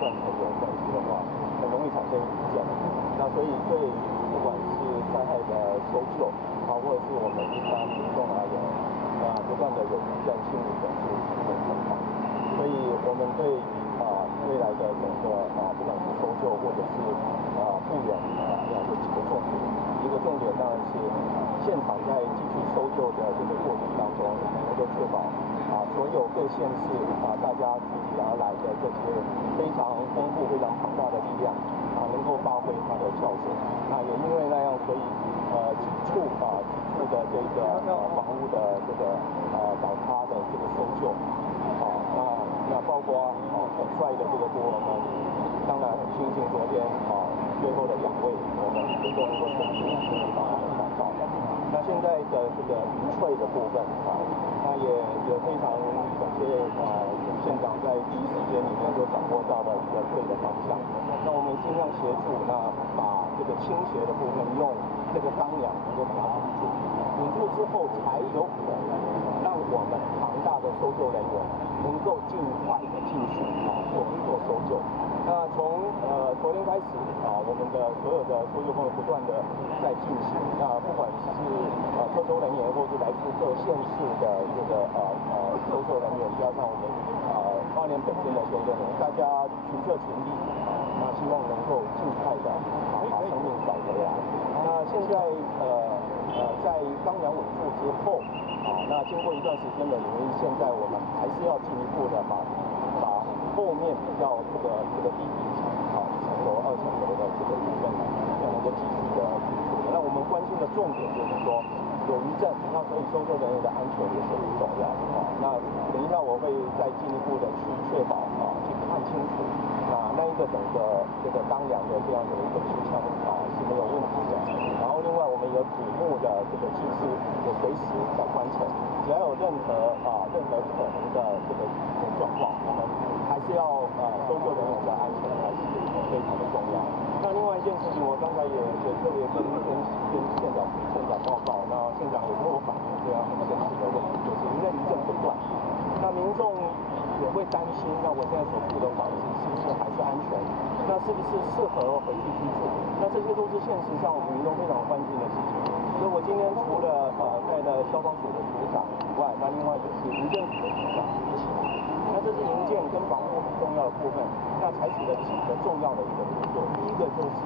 断层有关系的话，很容易产生余震。那所以对于不管是灾害的搜救或者是我们一般民众而言，不断的有余震，心理总是十分恐慌。所以我们对于未来的整个不管是搜救或者是复原有几个重点。一个重点当然是现场在继续搜救的这个过程当中，能够确保所有各县市大家聚集而来的这些非常丰富、非常庞大的力量能够发挥它的效果。那也因为那样，所以几处的这个房屋的这个倒塌的这个搜救那包括很帅的这个部分，我们当然很庆幸昨天最后的2位我们能够顺利把他们找到。那现在的这个民粹的部分那也非常感谢县长在第一时间里面就掌握到了一个对的方向。那我们尽量协助，那把这个倾斜的部分用这个钢梁能够把它稳住之后，才有可能让我们庞大的搜救人员能够尽快的进去做搜救。那从昨天开始我们的所有的搜救工作不断的在进行。那不管是特搜人员，或是来自各县市的这个搜救人员，加上我们花莲本身的搜救人员，大家群策群力那希望能够尽快的把生命找回来。那现在在钢梁稳住之后那经过一段时间的努力，现在我们还是要进一步的把后面比较这个低底层1层楼、2层楼的这个部分要能够继续的去处理。那我们关心的重点就是说有余震，那所以搜救人员的安全也是很重要那等一下我会再进一步的去确保去看清楚那一个整个这个钢梁的这样的一个支撑是没有问题的。然后另外我们有土木的这个技术也随时在观测，只要有任何可能的这个状况，我们还是要搜救人员的安全还是非常的重要。那另外一件事情，我刚才也特别跟县长报告，那县长也跟我反映这样很现实的问题，就是因为余震不断，那民众也会担心，那我现在所住的房子是不是还是安全？那是不是适合回去居住？那这些都是现实上我们民众非常关心的事情。所以我今天除了带了消防署的组长以外，那另外就是民政局的组长一起来。那这是营建跟防护很重要的部分，那采取了几个重要的一个步骤。第一个就是